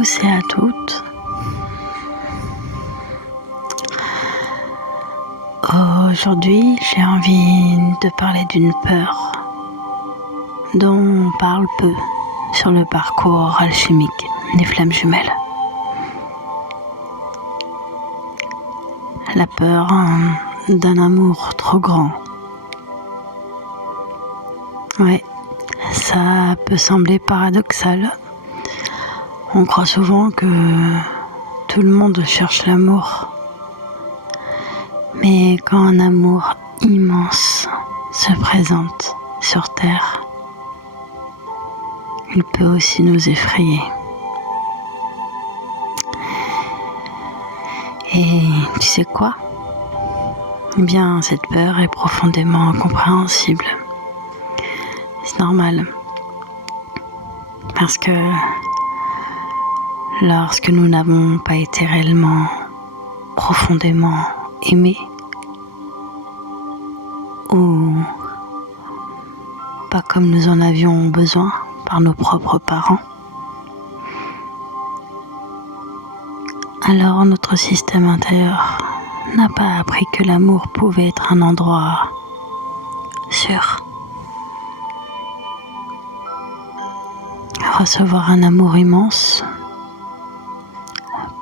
tous et à toutes. Aujourd'hui, j'ai envie de parler d'une peur dont on parle peu sur le parcours alchimique des flammes jumelles. La peur d'un amour trop grand. Ouais, ça peut sembler paradoxal. On croit souvent que tout le monde cherche l'amour. Mais quand un amour immense se présente sur Terre, il peut aussi nous effrayer. Et tu sais quoi ? Eh bien, cette peur est profondément incompréhensible. C'est normal. Parce que lorsque nous n'avons pas été réellement, profondément aimés, ou pas comme nous en avions besoin par nos propres parents, alors notre système intérieur n'a pas appris que l'amour pouvait être un endroit sûr. Recevoir un amour immense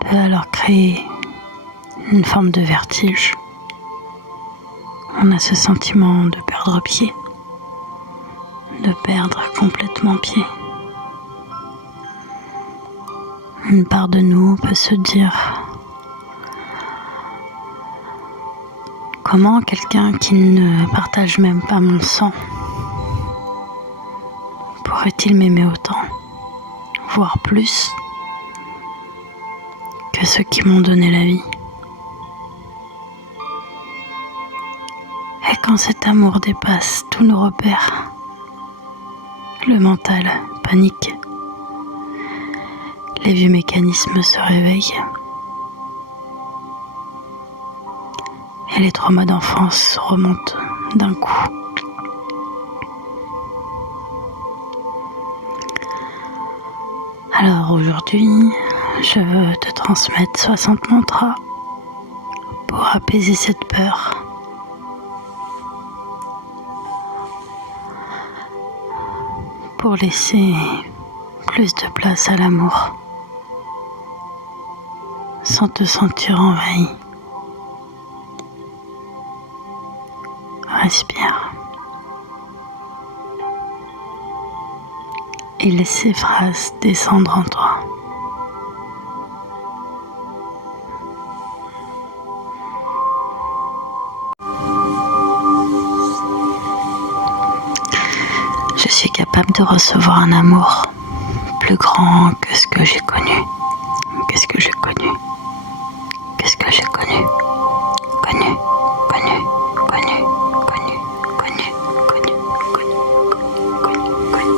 peut alors créer une forme de vertige. On a ce sentiment de perdre pied, de perdre complètement pied. Une part de nous peut se dire: comment quelqu'un qui ne partage même pas mon sang pourrait-il m'aimer autant, voire plus, que ceux qui m'ont donné la vie? Et quand cet amour dépasse tous nos repères, le mental panique, les vieux mécanismes se réveillent et les traumas d'enfance remontent d'un coup. Alors aujourd'hui, je veux te transmettre 60 mantras pour apaiser cette peur. Pour laisser plus de place à l'amour, sans te sentir envahi. Respire. Et laisse ces phrases descendre en toi. Je suis capable de recevoir un amour plus grand que ce que j'ai connu. Qu'est-ce que j'ai connu ? Qu'est-ce que j'ai connu ? Connu, connu, connu, connu, connu, connu, connu, connu, connu.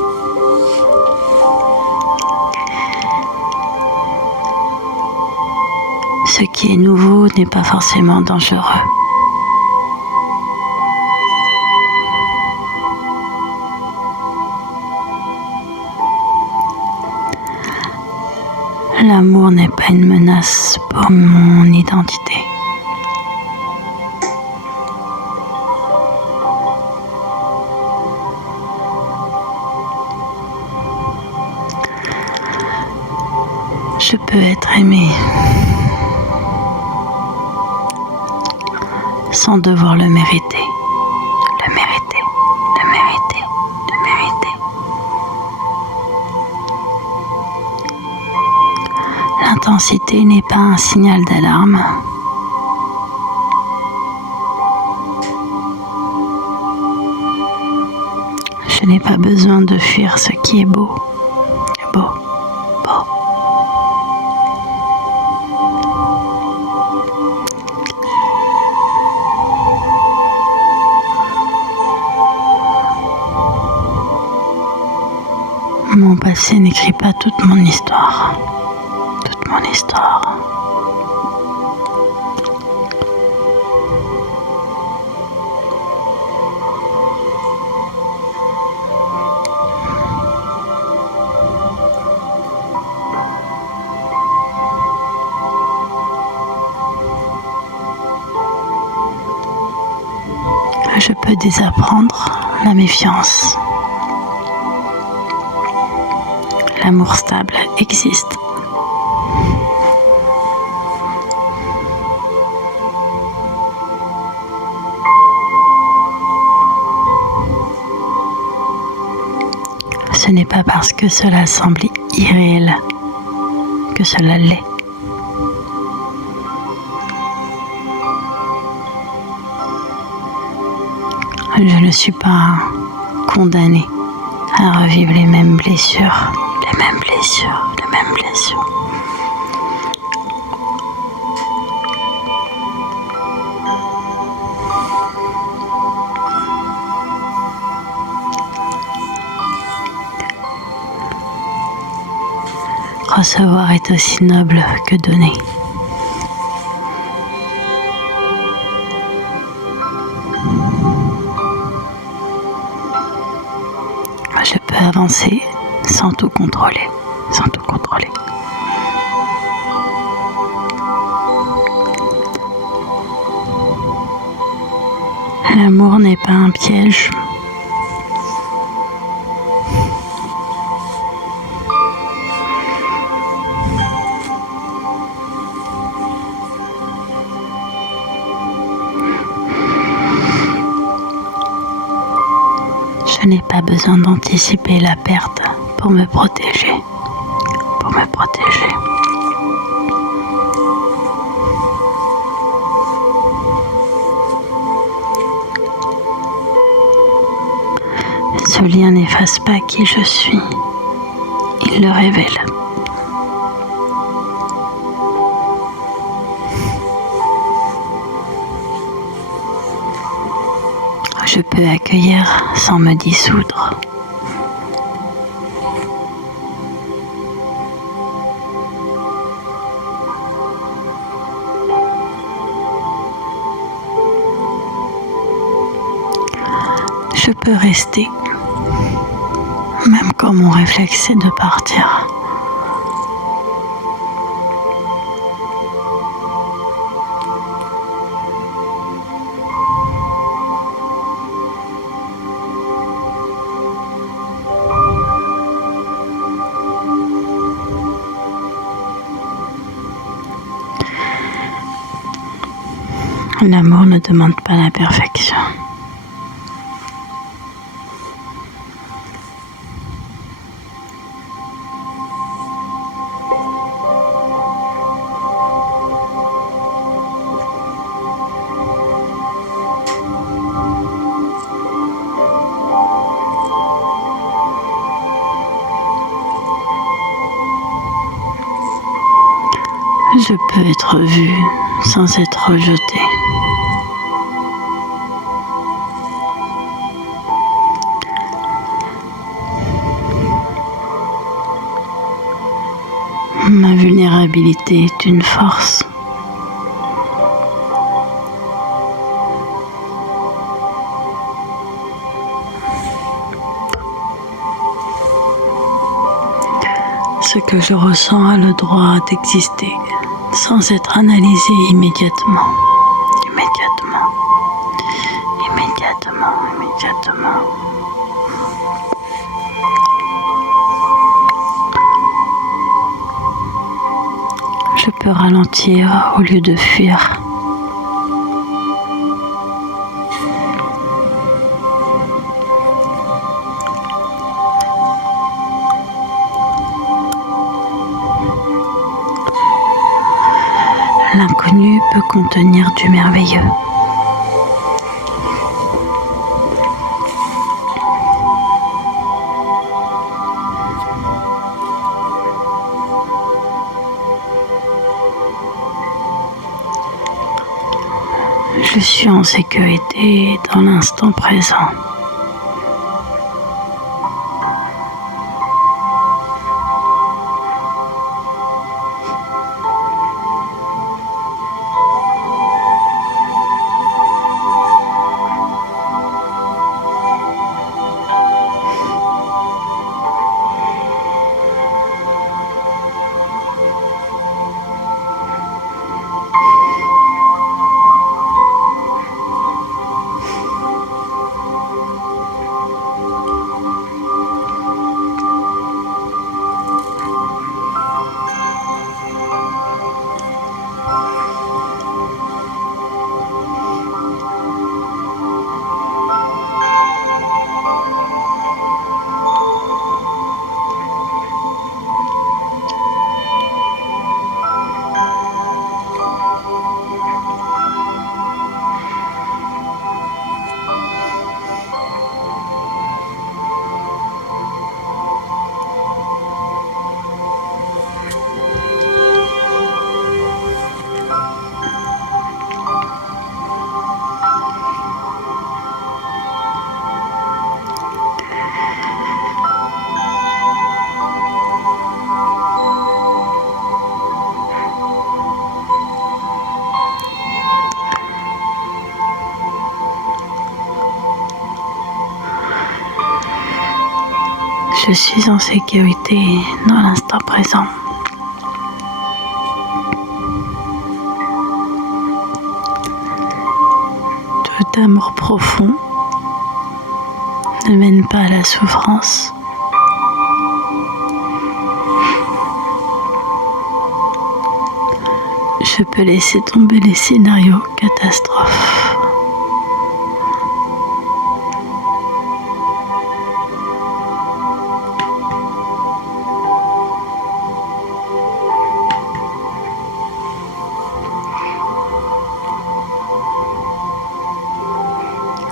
Ce qui est nouveau n'est pas forcément dangereux. L'amour n'est pas une menace pour mon identité. Je peux être aimé sans devoir le mériter, le mériter, le mériter, le mériter. L'intensité n'est pas un signal d'alarme. Je n'ai pas besoin de fuir ce qui est beau, beau, beau. Mon passé n'écrit pas toute mon histoire. Toute mon histoire. Je peux désapprendre la méfiance. L'amour stable existe. Ce n'est pas parce que cela semble irréel que cela l'est. Je ne suis pas condamnée à revivre les mêmes blessures, les mêmes blessures, les mêmes blessures. Recevoir est aussi noble que donner. Je peux avancer sans tout contrôler, sans tout contrôler. L'amour n'est pas un piège. Je n'ai pas besoin d'anticiper la perte pour me protéger. Pour me protéger. Ce lien n'efface pas qui je suis. Il le révèle. Je peux accueillir sans me dissoudre. Je peux rester, même quand mon réflexe est de partir. L'amour ne demande pas la perfection. Je peux être vu sans être rejeté. Ma vulnérabilité est une force. Ce que je ressens a le droit d'exister sans être analysé immédiatement. Immédiatement. Je peux ralentir au lieu de fuir. L'inconnu peut contenir du merveilleux. Je suis en sécurité dans l'instant présent. Je suis en sécurité dans l'instant présent. Tout amour profond ne mène pas à la souffrance. Je peux laisser tomber les scénarios catastrophes.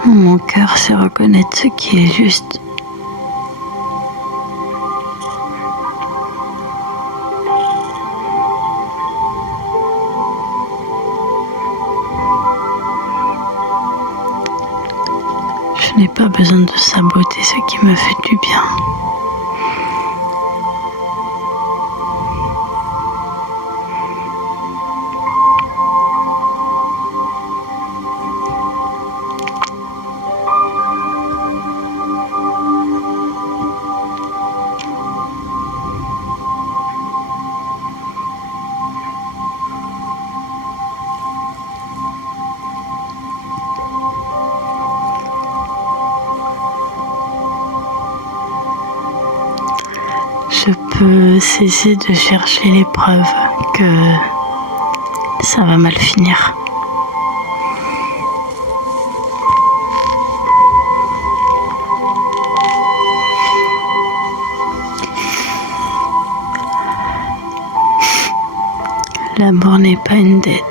Mon cœur sait reconnaître ce qui est juste. Je n'ai pas besoin de saboter ce qui me fait du bien. Je peux cesser de chercher les preuves que ça va mal finir. L'amour n'est pas une dette.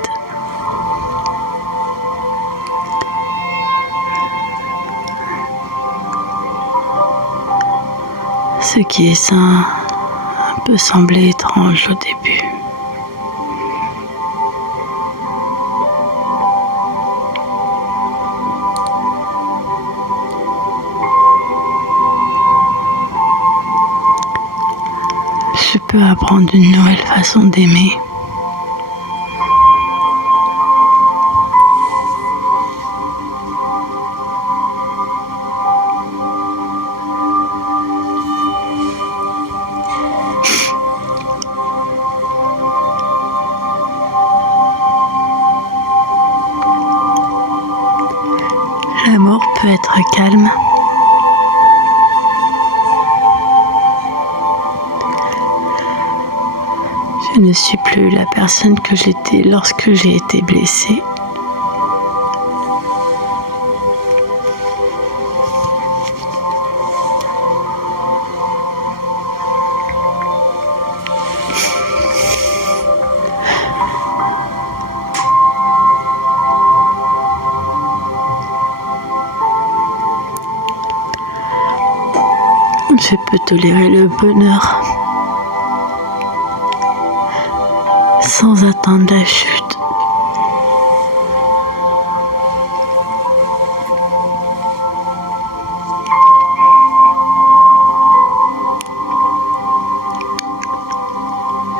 Ce qui est sain peut sembler étrange au début. Je peux apprendre une nouvelle façon d'aimer. L'amour peut être calme. Je ne suis plus la personne que j'étais lorsque j'ai été blessée. Je peux tolérer le bonheur sans attendre la chute.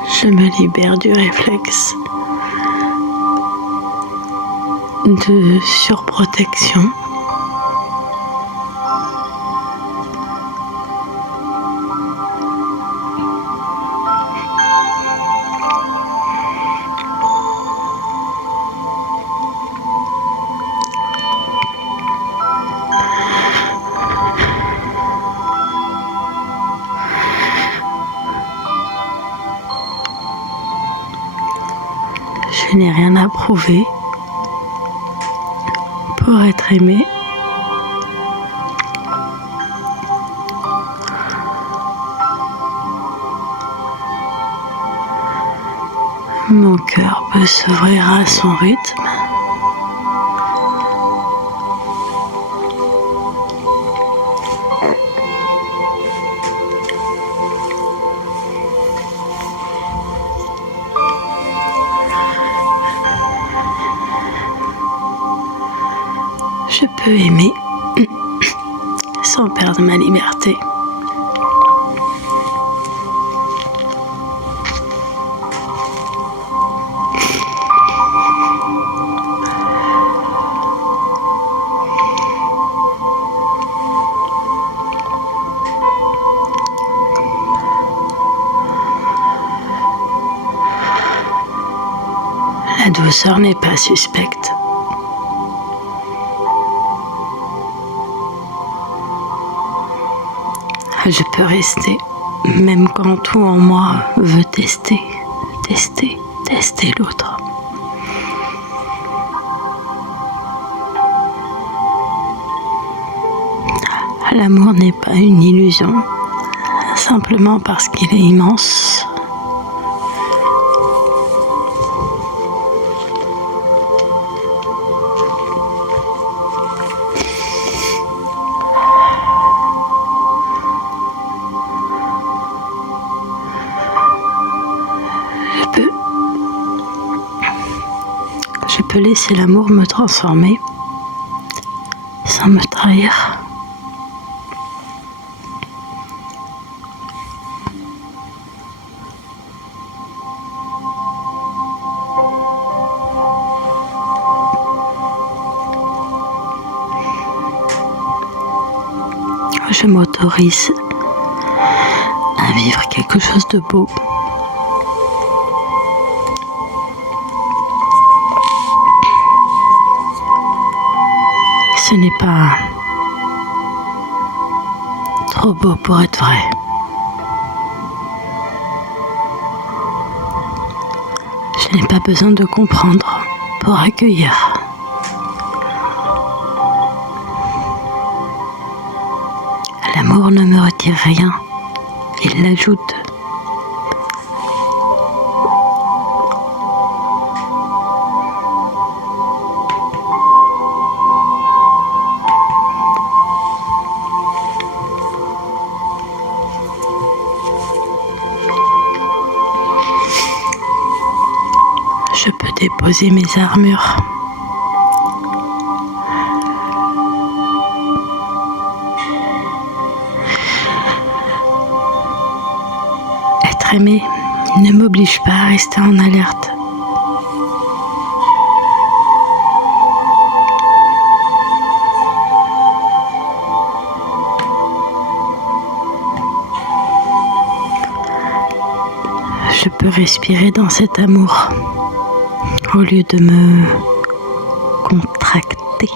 Je me libère du réflexe de surprotection. Je n'ai rien à prouver pour être aimé. Mon cœur peut s'ouvrir à son rythme. Je peux aimer sans perdre ma liberté. douceur n'est pas suspecte. Je peux rester, même quand tout en moi veut tester l'autre. L'amour n'est pas une illusion, simplement parce qu'il est immense. Je peux laisser l'amour me transformer sans me trahir. Je m'autorise à vivre quelque chose de beau. Ce n'est pas trop beau pour être vrai. Je n'ai pas besoin de comprendre pour accueillir. L'amour ne me retire rien, il l'ajoute. Je peux déposer mes armures. Être aimé ne m'oblige pas à rester en alerte. Je peux respirer dans cet amour au lieu de me contracter.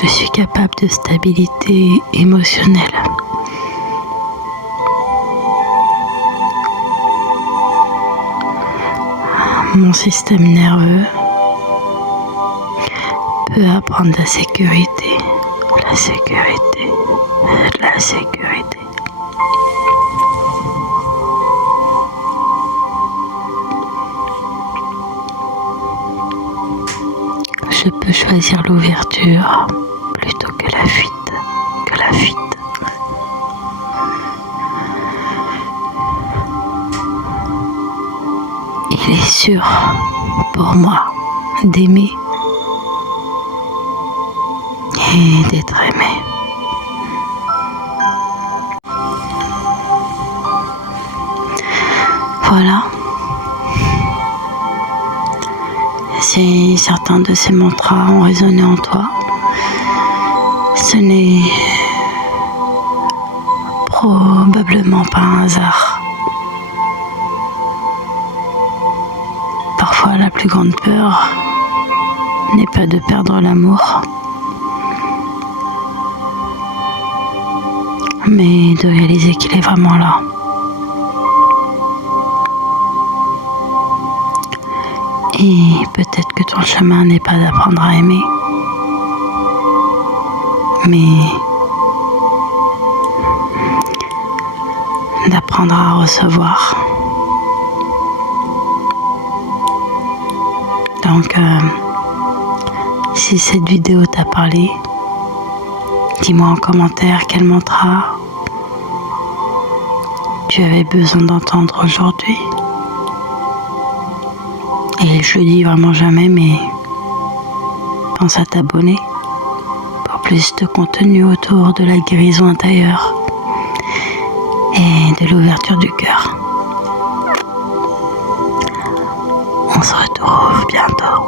Je suis capable de stabilité émotionnelle. Mon système nerveux peut apprendre la sécurité. Je peux choisir l'ouverture plutôt que la fuite. Il est sûr pour moi d'aimer et d'être aimé. Voilà. Si certains de ces mantras ont résonné en toi, ce n'est probablement pas un hasard. Parfois, la plus grande peur n'est pas de perdre l'amour, mais de réaliser qu'il est vraiment là. Et peut-être que ton chemin n'est pas d'apprendre à aimer, mais d'apprendre à recevoir. Donc, si cette vidéo t'a parlé, dis-moi en commentaire quel mantra tu avais besoin d'entendre aujourd'hui. Et je le dis vraiment jamais, mais pense à t'abonner pour plus de contenu autour de la guérison intérieure et de l'ouverture du cœur. On se retrouve bientôt.